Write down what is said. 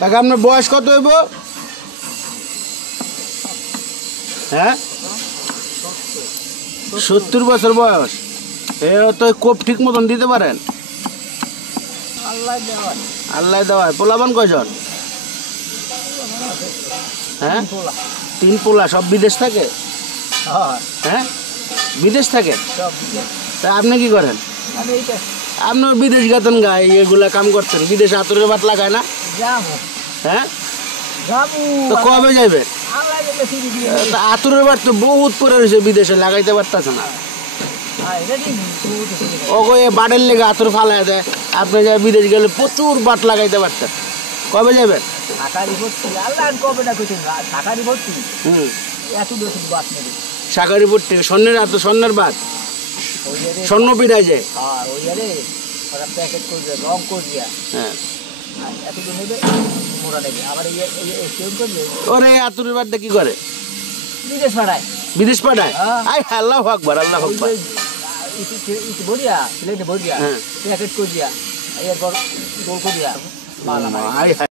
কাকা আপনার বয়স কত হইব? হ্যাঁ 70 বছর বয়স। এ তো কোপ ঠিক মতন দিতে পারেন? আল্লাহ দেওয়ায়। পোলাবান কয়জন? হ্যাঁ 3 পোলা। সব বিদেশ থাকে? হ্যাঁ বিদেশ থাকে। তা আপনি কি করেন? আপনার বিদেশ গেতেন গায়ে এগুলা কাম করতেন, বিদেশে আতরের বাট লাগায় না? হ্যাঁ তো কবে যাইবেন? আতরের বাট তো বহুত পরে রয়েছে, বিদেশে লাগাইতে পারতেছে না। ওগো এ বাটের লেগে আতর ফালাই দেয়, আপনি যা বিদেশ গেলে প্রচুর বাট লাগাইতে পারতেন। কবে যাবেন? শাকারিপুর থেকে স্বর্ণের এত স্বর্ণের বাট স্বর্ণ পিঠায় যায়। হ্যাঁ ওরে আতুরের বাট কি করে? বিদেশ পাঠায়। আল্লাহু আকবার, আল্লাহু আকবার। হ্যাঁ